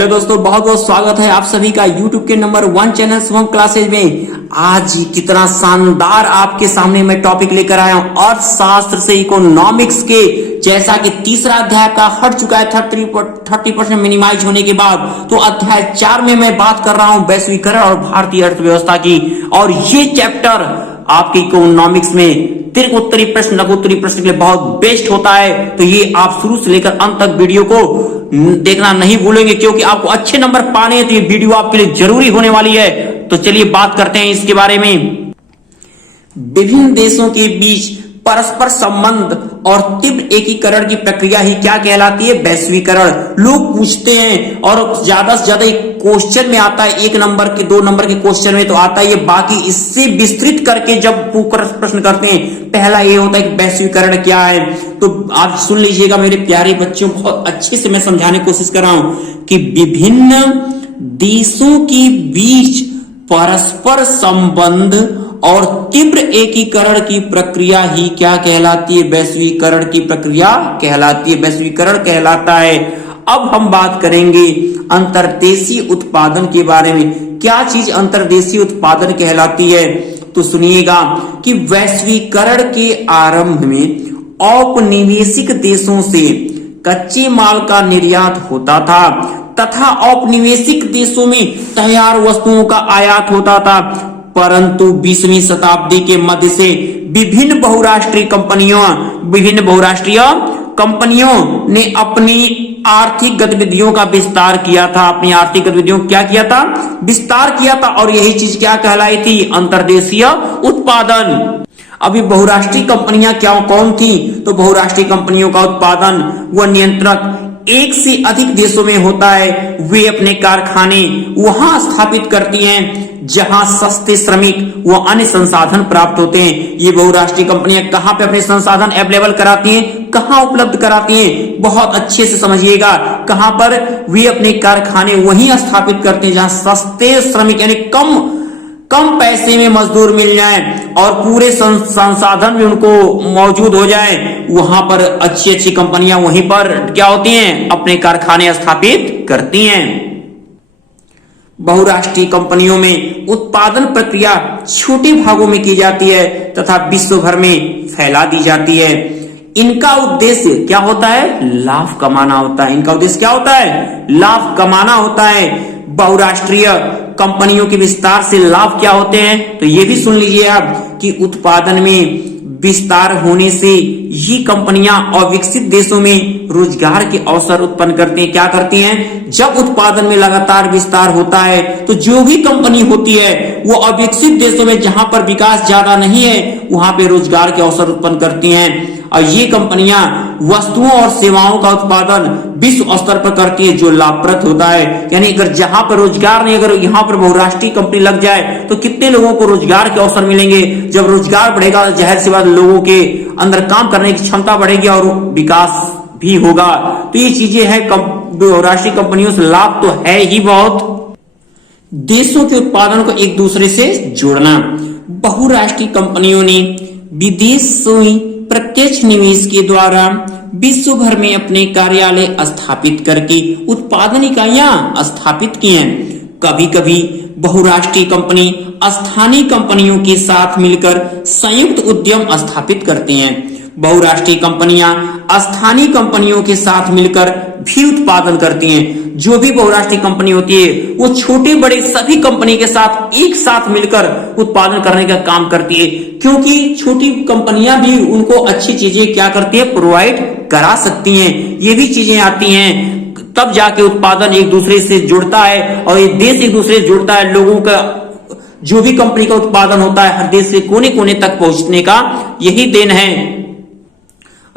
Hello दोस्तों, बहुत बहुत स्वागत है आप सभी का YouTube के नंबर 1 चैनल शुभम क्लासेज में। आज कितना शानदार आपके सामने मैं टॉपिक लेकर आया हूं। अर्थशास्त्र से इकोनॉमिक्स के जैसा कि तीसरा अध्याय का हट चुका है 30% मिनिमाइज होने के बाद, तो अध्याय 4 में मैं बात कर रहा हूं वैश्वीकरण और भारतीय अर्थव्यवस्था की। और ये चैप्टर आपके इकोनॉमिक्स में दीर्घ उत्तरी प्रश्न, लघु उत्तरी प्रश्न के लिए बहुत बेस्ट होता है। तो ये आप शुरू से लेकर अंत तक वीडियो को देखना नहीं भूलेंगे, क्योंकि आपको अच्छे नंबर पाने हैं तो ये वीडियो आपके लिए जरूरी होने वाली है। तो चलिए बात करते हैं इसके बारे में। विभिन्न देशों के बीच परस्पर संबंध और तीव्र एकीकरण की प्रक्रिया ही क्या कहलाती है? वैश्वीकरण। लोग पूछते हैं और ज्यादा से ज्यादा क्वेश्चन में आता है, 1 नंबर के 2 नंबर के क्वेश्चन में तो आता है ये, बाकी इससे विस्तृत करके जब प्रश्न करते हैं पहला ये होता है कि वैश्वीकरण क्या है। तो आप सुन लीजिएगा मेरे प्यारे बच्चों, बहुत अच्छे से मैं समझाने की कोशिश कर रहा हूं कि विभिन्न देशों के बीच परस्पर संबंध और तीव्र एकीकरण की प्रक्रिया ही क्या कहलाती है? वैश्वीकरण की प्रक्रिया कहलाती है, वैश्वीकरण कहलाता है। अब हम बात करेंगे अंतर्देशीय उत्पादन के बारे में। क्या चीज अंतर्देशीय उत्पादन कहलाती है? तो सुनिएगा कि वैश्वीकरण के आरंभ में औपनिवेशिक देशों से कच्चे माल का निर्यात होता था तथा औपनिवेशिक देशों में तैयार वस्तुओं का आयात होता था, परंतु 20वीं शताब्दी के मध्य से विभिन्न बहुराष्ट्रीय कंपनियों ने अपनी आर्थिक गतिविधियों का विस्तार किया था। अपनी आर्थिक गतिविधियों क्या किया था? विस्तार किया था। और यही चीज क्या कहलाई थी? अंतर्देशीय उत्पादन। अभी बहुराष्ट्रीय कंपनियां कौन थी? तो बहुराष्ट्रीय कंपनियों का उत्पादन व नियंत्रक एक से अधिक देशों में होता है। वे अपने कारखाने वहां स्थापित करती हैं जहां सस्ते श्रमिक व अन्य संसाधन प्राप्त होते हैं। ये बहुराष्ट्रीय कंपनियां कहां पे अपने संसाधन अवेलेबल कराती हैं, कहां उपलब्ध कराती हैं? बहुत अच्छे से समझिएगा। कहां पर? वे अपने कारखाने वहीं स्थापित करते हैं जहां सस्ते श्रमिक यानी कम पैसे में मजदूर मिल जाए और पूरे संसाधन भी उनको मौजूद हो जाए। वहां पर अच्छी अच्छी कंपनियां वहीं पर क्या होती हैं? अपने कारखाने स्थापित करती हैं। बहुराष्ट्रीय कंपनियों में उत्पादन प्रक्रिया छोटे भागों में की जाती है तथा विश्व भर में फैला दी जाती है। इनका उद्देश्य क्या होता है? लाभ कमाना होता है। इनका उद्देश्य क्या होता है? लाभ कमाना होता है। बहुराष्ट्रीय कंपनियों के विस्तार से लाभ क्या होते हैं? तो ये भी सुन लीजिए आप कि उत्पादन में विस्तार होने से ये कंपनियां अविकसित देशों में रोजगार के अवसर उत्पन्न करती हैं। क्या करती हैं? जब उत्पादन में लगातार विस्तार होता है तो जो भी कंपनी होती है वो अविकसित देशों में जहां पर विकास ज्यादा नहीं है वहां पे रोजगार के अवसर उत्पन्न करती हैं। और ये कंपनियां वस्तुओं और सेवाओं का उत्पादन विश्व स्तर पर करती है जो लाभप्रद होता है। यानी अगर जहां पर रोजगार नहीं, अगर यहाँ पर बहुराष्ट्रीय कंपनी लग जाए तो कितने लोगों को रोजगार के अवसर मिलेंगे? जब रोजगार बढ़ेगा जाहिर सी बात लोगों के अंदर काम करने की क्षमता बढ़ेगी और विकास भी होगा। तो ये चीजें हैं, बहुराष्ट्रीय कंपनियों से लाभ तो है ही बहुत। देशों के उत्पादन को एक दूसरे से जोड़ना। बहुराष्ट्रीय कंपनियों ने विदेशी प्रत्यक्ष निवेश के द्वारा विश्व भर में अपने कार्यालय स्थापित करके उत्पादन इकाइयां स्थापित की हैं। कभी कभी बहुराष्ट्रीय कंपनी स्थानीय कंपनियों के साथ मिलकर संयुक्त उद्यम स्थापित करते हैं। बहुराष्ट्रीय कंपनियां स्थानीय कंपनियों के साथ मिलकर भी उत्पादन करती हैं। जो भी बहुराष्ट्रीय कंपनी होती है वो छोटे बड़े सभी कंपनी के साथ एक साथ मिलकर उत्पादन करने का काम करती है, क्योंकि छोटी कंपनियां भी उनको अच्छी चीजें क्या करती है? प्रोवाइड करा सकती हैं। ये भी चीजें आती हैं तब जाके उत्पादन एक दूसरे से जुड़ता है और ये देश एक दूसरे से जुड़ता है। लोगों का जो भी कंपनी का उत्पादन होता है हर देश से कोने कोने तक पहुंचने का यही देन है।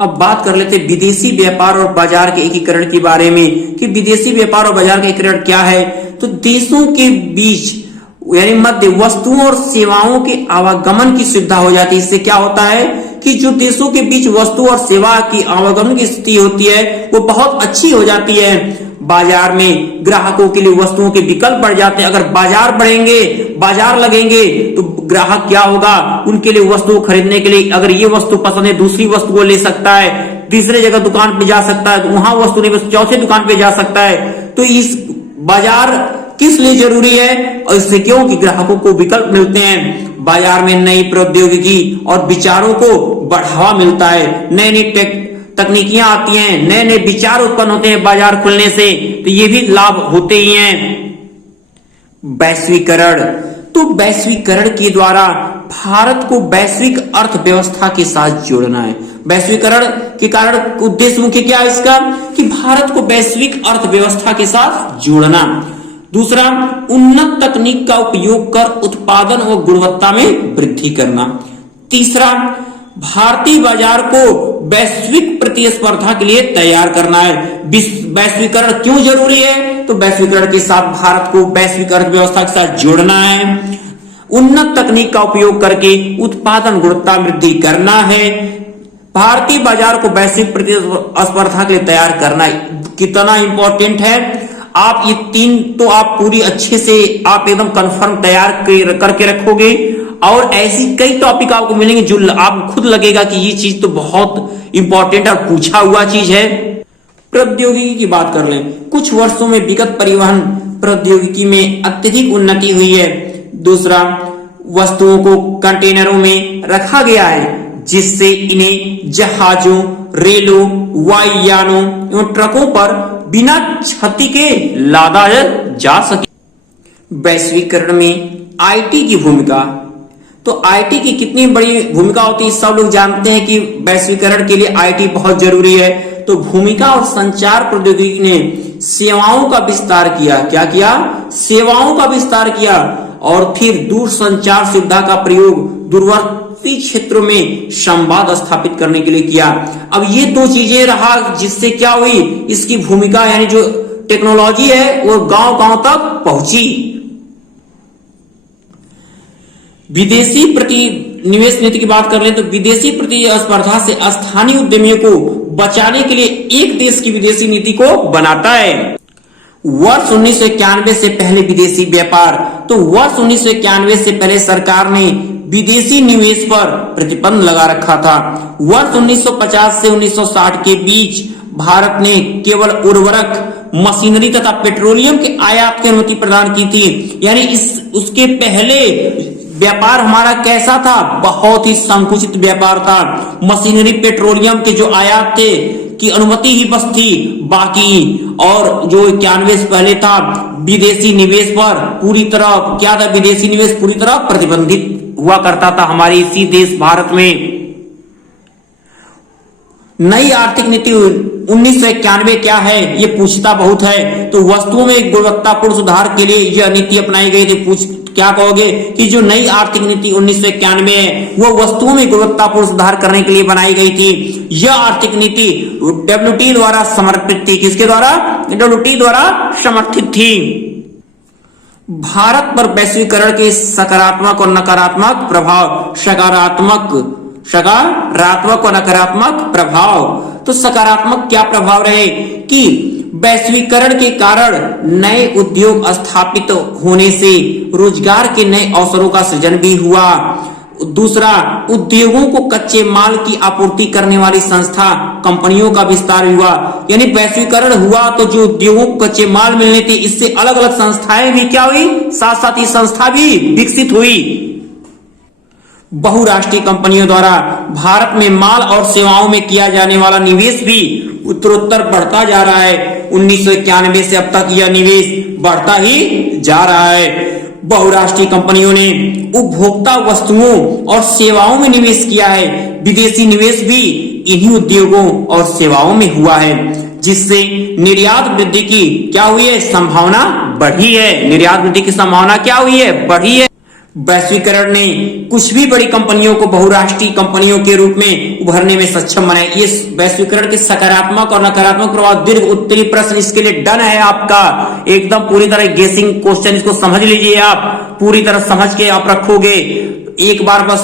अब बात कर लेते विदेशी व्यापार और बाजार के एकीकरण के बारे में कि विदेशी व्यापार और बाजार का एकीकरण क्या है। तो देशों के बीच यानी मध्य वस्तुओं और सेवाओं के आवागमन की सुविधा हो जाती है। इससे क्या होता है कि जो देशों के बीच वस्तु और सेवा की आवागमन की स्थिति होती है वो बहुत अच्छी हो जाती है। बाजार में ग्राहकों के लिए वस्तुओं के विकल्प बढ़ जाते हैं। अगर बाजार बढ़ेंगे, बाजार लगेंगे तो ग्राहक क्या होगा? उनके लिए वस्तु खरीदने के लिए, अगर ये वस्तु पसंद है दूसरी वस्तु को ले सकता है, तीसरे जगह दुकान पे जा सकता है, वहां वस्तु नहीं बस चौथे दुकान पे जा सकता है। तो इस बाजार किस लिए जरूरी है और इससे क्यों कि ग्राहकों को विकल्प मिलते हैं, बाजार में नई प्रौद्योगिकी और विचारों को बढ़ावा मिलता है, नई नई तकनीकियां आती हैं, नए नए विचार उत्पन्न होते हैं बाजार खुलने से, तो ये भी लाभ होते ही हैं। वैश्वीकरण, तो वैश्वीकरण के द्वारा भारत को वैश्विक अर्थव्यवस्था के साथ जोड़ना है। वैश्वीकरण के कारण उद्देश्य मुख्य क्या है इसका कि भारत को वैश्विक अर्थव्यवस्था के साथ जोड़ना। दूसरा, उन्नत तकनीक का उपयोग कर उत्पादन और गुणवत्ता में वृद्धि करना। तीसरा, भारतीय बाजार को वैश्विक प्रतिस्पर्धा के लिए तैयार करना है। वैश्वीकरण क्यों जरूरी है, तो वैश्वीकरण के साथ भारत को वैश्विक अर्थव्यवस्था के साथ जोड़ना है, उन्नत तकनीक का उपयोग करके उत्पादन गुणवत्ता वृद्धि करना है, भारतीय बाजार को वैश्विक प्रतिस्पर्धा के लिए तैयार करना। कितना इंपॉर्टेंट है, आप ये तीन तो आप पूरी अच्छे से आप एकदम कंफर्म तैयार करके रखोगे और ऐसी कई टॉपिक आपको मिलेंगे जो आपको खुद लगेगा कि ये चीज तो बहुत इंपॉर्टेंट और पूछा हुआ चीज है। प्रौद्योगिकी की बात कर लें, कुछ वर्षों में विगत परिवहन प्रौद्योगिकी में अत्यधिक उन्नति हुई है। दूसरा, वस्तुओं को कंटेनरों में रखा गया है जिससे इन्हें जहाजों, रेलों, वायुयानों एवं ट्रकों पर बिना क्षति के लादा जा सके। वैश्वीकरण में आईटी की भूमिका, तो आईटी की कितनी बड़ी भूमिका होती है सब लोग जानते हैं कि वैश्वीकरण के लिए आईटी बहुत जरूरी है। तो भूमिका और संचार प्रौद्योगिकी ने सेवाओं का विस्तार किया। क्या किया? सेवाओं का विस्तार किया और फिर दूर संचार सुविधा का प्रयोग दूरवर्ती क्षेत्रों में संवाद स्थापित करने के लिए किया। अब ये दो चीजें रहा जिससे क्या हुई, इसकी भूमिका यानी जो टेक्नोलॉजी है वो गांव-गांव तक पहुंची। विदेशी निवेश नीति की बात कर लें तो विदेशी प्रतिस्पर्धा से स्थानीय उद्यमियों को बचाने के लिए एक देश की विदेशी नीति को बनाता है। वर्ष 1991 से पहले विदेशी व्यापार, तो वर्ष 1991 से पहले सरकार ने विदेशी निवेश पर प्रतिबंध लगा रखा था। वर्ष 1950 से 1960 के बीच भारत ने केवल उर्वरक, मशीनरी तथा पेट्रोलियम के आयात की अनुमति प्रदान की थी। यानी उसके पहले व्यापार हमारा कैसा था? बहुत ही संकुचित व्यापार था। मशीनरी, पेट्रोलियम के जो आयात थे की अनुमति ही बस थी, बाकी और जो 91 से पहले था विदेशी निवेश पर पूरी तरह क्या था, विदेशी निवेश पूरी तरह प्रतिबंधित हुआ करता था हमारे इसी देश भारत में। नई आर्थिक नीति 1991 क्या है ये पूछता बहुत है। तो वस्तुओं में गुणवत्तापूर्ण सुधार के लिए यह नीति अपनाई गई थी। क्या कहोगे कि जो नई आर्थिक नीति 1991 है वो वस्तुओं में गुणवत्तापूर्ण सुधार करने के लिए बनाई गई थी। यह आर्थिक नीति WTO द्वारा समर्पित थी। किसके द्वारा? WTO द्वारा समर्थित थी। भारत पर वैश्वीकरण के सकारात्मक और नकारात्मक प्रभाव। सकारात्मक और नकारात्मक प्रभाव। तो सकारात्मक क्या प्रभाव रहे कि वैश्वीकरण के कारण नए उद्योग स्थापित होने से रोजगार के नए अवसरों का सृजन भी हुआ। दूसरा, उद्योगों को कच्चे माल की आपूर्ति करने वाली संस्था, कंपनियों का विस्तार हुआ। यानी वैश्वीकरण हुआ तो जो उद्योगों को कच्चे माल मिलने थे इससे अलग अलग संस्थाएं भी क्या हुई, साथ साथ ही संस्था भी विकसित हुई। बहुराष्ट्रीय कंपनियों द्वारा भारत में माल और सेवाओं में किया जाने वाला निवेश भी उत्तरोत्तर बढ़ता जा रहा है। 1991 से अब तक यह निवेश बढ़ता ही जा रहा है। बहुराष्ट्रीय कंपनियों ने उपभोक्ता वस्तुओं और सेवाओं में निवेश किया है। विदेशी निवेश भी इन्हीं उद्योगों और सेवाओं में हुआ है, जिससे निर्यात वृद्धि की क्या हुई है, संभावना बढ़ी है। निर्यात वृद्धि की संभावना क्या हुई है, बढ़ी है। वैश्वीकरण ने कुछ भी बड़ी कंपनियों को बहुराष्ट्रीय कंपनियों के रूप में उभरने में सक्षम बनाया। ये वैश्वीकरण के सकारात्मक और नकारात्मक प्रभाव। दीर्घ उत्तरी प्रश्न इसके लिए डन है आपका, एकदम पूरी तरह गेसिंग क्वेश्चन, इसको समझ लीजिए आप, पूरी तरह समझ के आप रखोगे। एक बार बस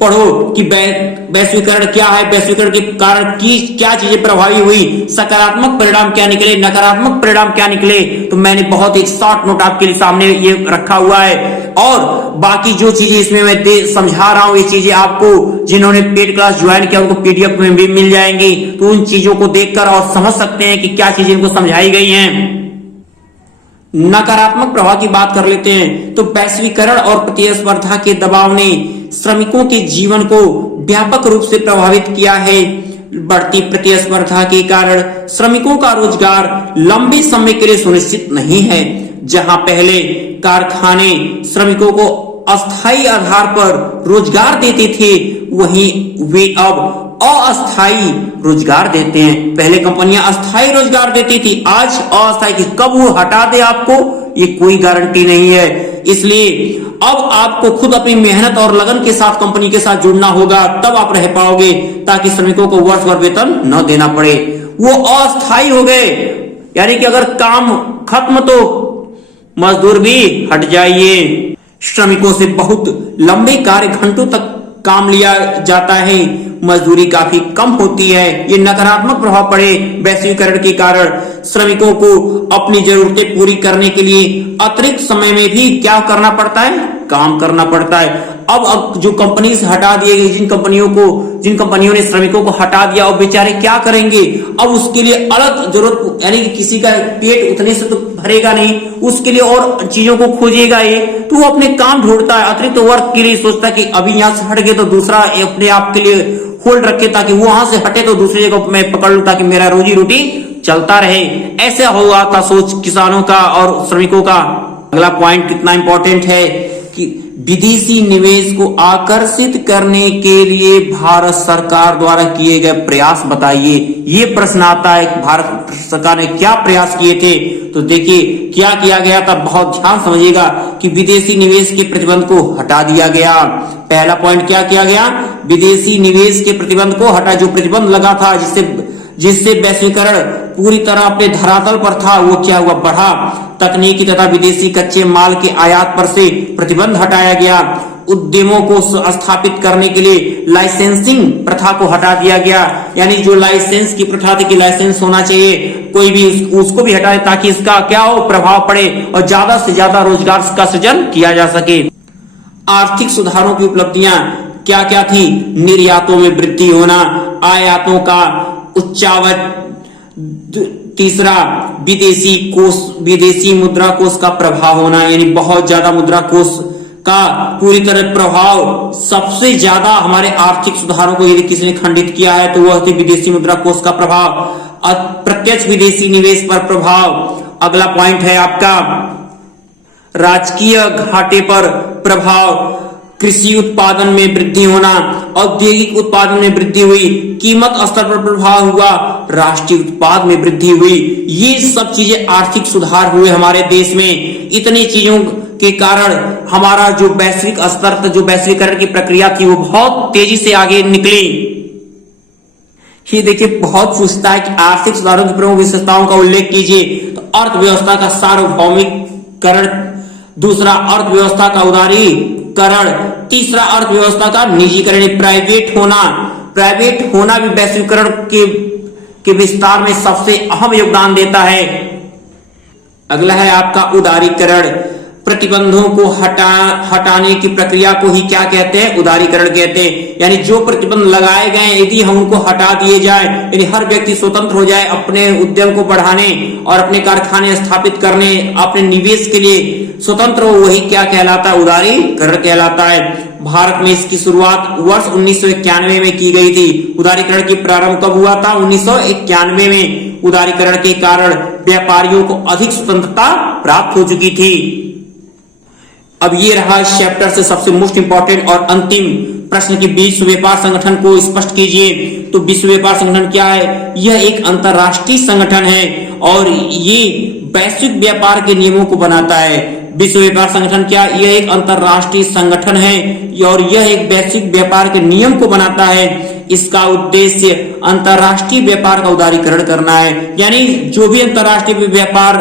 पढ़ो कि वैश्वीकरण क्या है, वैश्वीकरण के कारण की क्या चीजें प्रभावी हुई, सकारात्मक परिणाम क्या निकले, नकारात्मक परिणाम क्या निकले। तो मैंने बहुत एक शॉर्ट नोट आपके सामने ये रखा हुआ है और बाकी जो चीजें इसमें मैं समझा रहा हूं ये चीजें आपको जिन्होंने पेड क्लास ज्वाइन किया उनको PDF में भी मिल जाएंगी। तो उन चीजों को देखकर और समझ सकते हैं कि क्या चीजें इनको समझाई गई हैं। नकारात्मक प्रभाव की बात कर लेते हैं तो वैश्वीकरण और प्रतिस्पर्धा के दबाव ने श्रमिकों के जीवन को व्यापक रूप से प्रभावित किया है। बढ़ती प्रतिस्पर्धा के कारण श्रमिकों का रोजगार लंबे समय के लिए सुनिश्चित नहीं है। जहां पहले कारखाने श्रमिकों को अस्थायी आधार पर रोजगार देते थे, वहीं वे अब अस्थायी रोजगार देते हैं। पहले कंपनियां अस्थायी रोजगार देती थी, आज अस्थायी की कब वो हटा दे आपको ये कोई गारंटी नहीं है। इसलिए अब आपको खुद अपनी मेहनत और लगन के साथ कंपनी के साथ जुड़ना होगा, तब आप रह पाओगे, ताकि श्रमिकों को वर्ष भर वेतन न देना पड़े। वो अस्थायी हो गए, यानी कि अगर काम खत्म तो मजदूर भी हट जाइए। श्रमिकों से बहुत लंबे कार्य घंटों तक काम लिया जाता है, मजदूरी काफी कम होती है। ये नकारात्मक प्रभाव पड़े वैश्वीकरण के कारण श्रमिकों को अपनी जरूरतें पूरी करने के लिए अतिरिक्त समय में भी क्या करना पड़ता है, काम करना पड़ता है। अब जो कंपनी से हटा दिए गए, जिन कंपनियों ने श्रमिकों को हटा दिया, अब बेचारे क्या करेंगे? अब उसके लिए अलग जरूरत, यानी कि किसी का पेट उतने से तो भरेगा नहीं, उसके लिए और चीजों को खोजेगा ये, तो वो अपने काम ढूंढता है, अतिरिक्त वर्क के लिए सोचता है कि अभी यहाँ से हट गए तो दूसरा अपने आप के लिए होल्ड रखे, ताकि वो वहां से हटे तो दूसरी जगह मैं पकड़ लूं, ताकि मेरा रोजी रोटी चलता रहे। ऐसे हुआ था सोच किसानों का और श्रमिकों का। अगला पॉइंट कितना इंपॉर्टेंट है कि विदेशी निवेश को आकर्षित करने के लिए भारत सरकार द्वारा किए गए प्रयास बताइए। ये प्रश्न आता है, भारत सरकार ने क्या प्रयास किए थे? तो देखिए क्या किया गया था, बहुत ध्यान समझिएगा कि विदेशी निवेश के प्रतिबंध को हटा दिया गया। पहला पॉइंट क्या किया गया? विदेशी निवेश के प्रतिबंध को हटा, जो प्रतिबंध लगा था जिससे वैश्वीकरण पूरी तरह अपने धरातल पर था, वो क्या हुआ, बढ़ा। तकनीकी तथा विदेशी कच्चे माल के आयात पर से प्रतिबंध हटाया गया। उद्यमों को स्थापित करने के लिए लाइसेंसिंग प्रथा को हटा दिया गया, यानी जो लाइसेंस की प्रथा थी कि लाइसेंस होना चाहिए कोई भी, उसको भी हटा दे, ताकि इसका क्या हो, प्रभाव पड़े और ज्यादा से ज्यादा रोजगार का सृजन किया जा सके। आर्थिक सुधारों की उपलब्धियां क्या क्या थी? निर्यातों में वृद्धि होना, आयातों का उच्चावच, तीसरा विदेशी मुद्रा कोष का प्रभाव होना, यानी बहुत ज्यादा मुद्रा कोष का पूरी तरह प्रभाव। सबसे ज्यादा हमारे आर्थिक सुधारों को यदि किसी ने खंडित किया है तो वह थी विदेशी मुद्रा कोष का प्रभाव। प्रत्यक्ष विदेशी निवेश पर प्रभाव। अगला पॉइंट है आपका राजकीय घाटे पर प्रभाव। कृषि उत्पादन में वृद्धि होना, औद्योगिक उत्पादन में वृद्धि हुई, कीमत स्तर पर प्रभाव हुआ, राष्ट्रीय उत्पाद में वृद्धि हुई। ये सब चीजें आर्थिक सुधार हुए हमारे देश में। इतनी चीजों के कारण हमारा जो वैश्विक स्तर, जो वैश्वीकरण की प्रक्रिया थी, वो बहुत तेजी से आगे निकली। ये देखिए बहुत पूछता है कि आर्थिक सुधारों की प्रमुख विशेषताओं का उल्लेख कीजिए, तो अर्थव्यवस्था का सार्वभौमिकरण, दूसरा अर्थव्यवस्था का उदारीकरण, तीसरा अर्थव्यवस्था का निजीकरण, प्राइवेट होना भी वैश्वीकरण के विस्तार में सबसे अहम योगदान देता है। अगला है आपका उदारीकरण। प्रतिबंधों को हटाने की प्रक्रिया को ही क्या कहते हैं? उदारीकरण कहते हैं। यानी जो प्रतिबंध लगाए गए यदि हम उनको हटा दिए जाए, यानी हर व्यक्ति स्वतंत्र हो जाए अपने उद्यम को बढ़ाने और अपने कारखाने स्थापित करने, अपने निवेश के लिए स्वतंत्र हो, वही क्या कहलाता है? उदारीकरण कहलाता है। भारत में इसकी शुरुआत वर्ष 1991 में की गई थी। उदारीकरण की प्रारंभ कब हुआ था? 1991 में। उदारीकरण के कारण व्यापारियों को अधिक स्वतंत्रता प्राप्त हो चुकी थी। अब ये रहा इस चैप्टर से सबसे मोस्ट इंपॉर्टेंट और अंतिम प्रश्न कि विश्व व्यापार संगठन को स्पष्ट कीजिए। तो विश्व व्यापार संगठन क्या है? यह एक अंतरराष्ट्रीय संगठन है और ये वैश्विक व्यापार के नियमों को बनाता है। विश्व व्यापार संगठन क्या? यह एक अंतरराष्ट्रीय संगठन है और यह एक वैश्विक व्यापार के नियम को बनाता है। इसका उद्देश्य अंतरराष्ट्रीय व्यापार का उदारीकरण करना है, यानी जो भी अंतरराष्ट्रीय व्यापार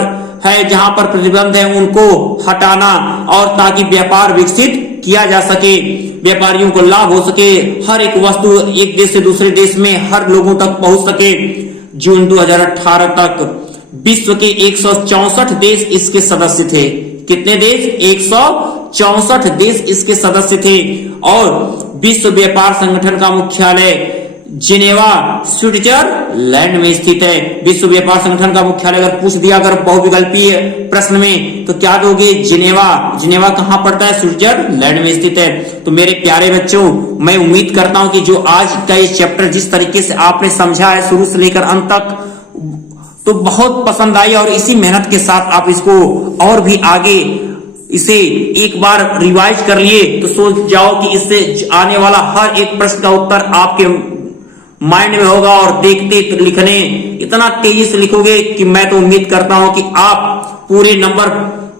है जहां पर प्रतिबंध है उनको हटाना, और ताकि व्यापार विकसित किया जा सके, व्यापारियों को लाभ हो सके, हर एक वस्तु एक देश से दूसरे देश में हर लोगों तक पहुंच सके। जून 2018 तक विश्व के 164 देश इसके सदस्य थे। कितने देश? 164 देश इसके सदस्य थे। और विश्व व्यापार संगठन का मुख्यालय जिनेवा स्विट्जरलैंड में स्थित है। विश्व व्यापार संगठन का मुख्यालय अगर पूछ दिया अगर बहुविकल्पीय प्रश्न में तो क्या दोगे? जिनेवा। जिनेवा कहां पड़ता है? स्विट्जरलैंड में स्थित है। तो मेरे प्यारे बच्चों, मैं उम्मीद करता हूं कि जो आज का ये चैप्टर जिस तरीके से आपने समझा है शुरू से लेकर अंत तक, तो बहुत पसंद आई और इसी मेहनत के साथ आप इसको और भी आगे इसे एक बार रिवाइज कर लिए तो सोच जाओ कि इससे आने वाला हर एक प्रश्न का उत्तर आपके माइंड में होगा और देखते लिखने इतना तेजी से लिखोगे कि मैं तो उम्मीद करता हूं कि आप पूरे नंबर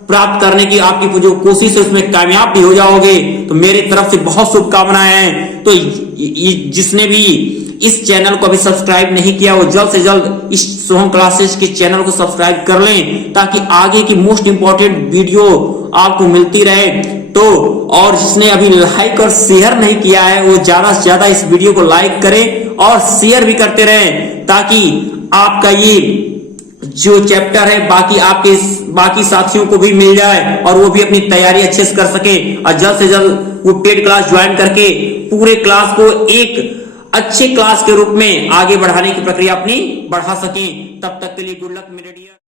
प्राप्त करने की आपकी जो कोशिश है उसमें कामयाब भी हो जाओगे। तो मेरी तरफ से बहुत शुभकामनाएं हैं। तो जिसने भी इस चैनल को अभी सब्सक्राइब नहीं किया वो जल्द से जल्द इस सोहम क्लासेस के चैनल को सब्सक्राइब कर लें ताकि आगे की मोस्ट इंपॉर्टेंट वीडियो आपको मिलती रहे। तो और जिसने अभी लाइक और शेयर नहीं किया है वो ज्यादा से ज्यादा इस वीडियो को लाइक करें और शेयर भी करते रहें ताकि आपका ये जो चैप्टर है बाकी साथियों को भी मिल जाए और वो भी अपनी तैयारी अच्छे से कर सके और जल्द से जल्द वो पेड क्लास ज्वाइन करके पूरे क्लास को एक अच्छे क्लास के रूप में आगे बढ़ाने की प्रक्रिया अपनी बढ़ा सकें। तब तक के लिए गुड लक मेरे डियर।